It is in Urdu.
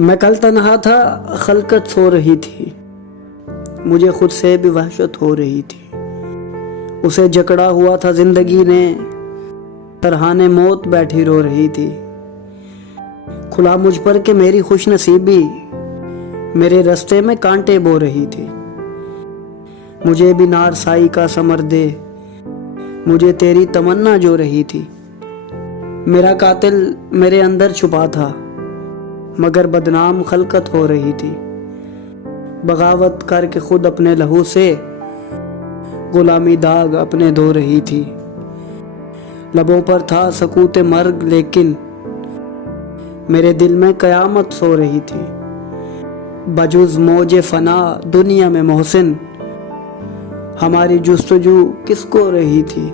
میں کل تنہا تھا، خلقت سو رہی تھی، مجھے خود سے بھی وحشت ہو رہی تھی۔ اسے جکڑا ہوا تھا زندگی نے، ترہانے موت بیٹھی رو رہی تھی۔ کھلا مجھ پر کہ میری خوش نصیبی میرے رستے میں کانٹے بو رہی تھی۔ مجھے بھی نار سائی کا ثمر دے، مجھے تیری تمنا جو رہی تھی۔ میرا قاتل میرے اندر چھپا تھا، مگر بدنام خلقت ہو رہی تھی۔ بغاوت کر کے خود اپنے لہو سے غلامی داغ اپنے دھو رہی تھی۔ لبوں پر تھا سکوت مرگ، لیکن میرے دل میں قیامت سو رہی تھی۔ بجز موج فنا دنیا میں محسن، ہماری جستجو کس کو رہی تھی۔